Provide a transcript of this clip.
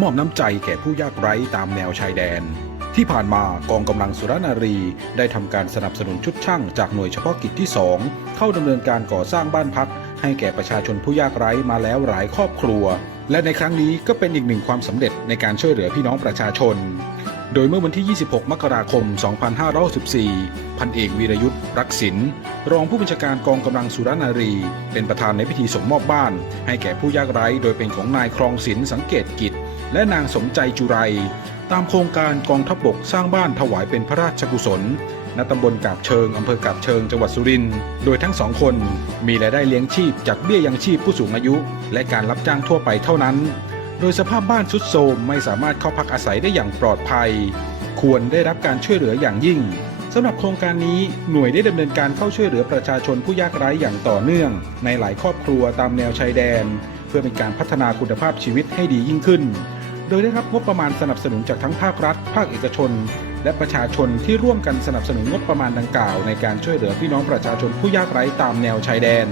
มอบน้ำใจแก่ผู้ยากไร้ตามแนวชายแดน ที่ผ่านมากองกำลังสุรนารี ได้ทำการสนับสนุนชุดช่างจากหน่วยเฉพาะกิจที่ 2 เข้าดำเนินการก่อสร้างบ้านพัก ให้แก่ประชาชนผู้ยากไร้มาแล้วหลายครอบครัว และในครั้งนี้ก็เป็นอีกหนึ่งความสำเร็จในการช่วยเหลือพี่น้องประชาชนโดยเมื่อวันที่ 26 มกราคม 2564พันเอกวีรยุทธ์รักษิน รองผู้บัญชาการกองกำลังสุรนารี เป็นประธานในพิธีส่งมอบบ้าน ให้แก่ผู้ยากไร้ โดยเป็นของนายครองศิลป์สังเกตกิจ และนางสมใจจุไร ตามโครงการกองทัพบกสร้างบ้านถวายเป็นพระราชกุศล ณ ตำบลกาบเชิง อำเภอกาบเชิง จังหวัดสุรินทร์ โดยทั้งสองคนมีรายได้เลี้ยงชีพจากเบี้ยยังชีพผู้สูงอายุ และการรับจ้างทั่วไปเท่านั้น โดยสภาพบ้านทรุดโทรมไม่สามารถเข้าพักอาศัยได้อย่างปลอดภัย ควรได้รับการช่วยเหลืออย่างยิ่งสำหรับโครงการนี้หน่วยได้ดำเนินการเข้าช่วยเหลือประชาชนผู้ยากไร้อย่างต่อเนื่อง ในหลายครอบครัวตามแนวชายแดน เพื่อเป็นการพัฒนาคุณภาพชีวิตให้ดียิ่งขึ้น โดยได้รับงบประมาณสนับสนุนจากทั้งภาครัฐ ภาคเอกชน และประชาชนที่ร่วมกันสนับสนุนงบประมาณดังกล่าว ในการช่วยเหลือพี่น้องประชาชนผู้ยากไร้ตามแนวชายแดน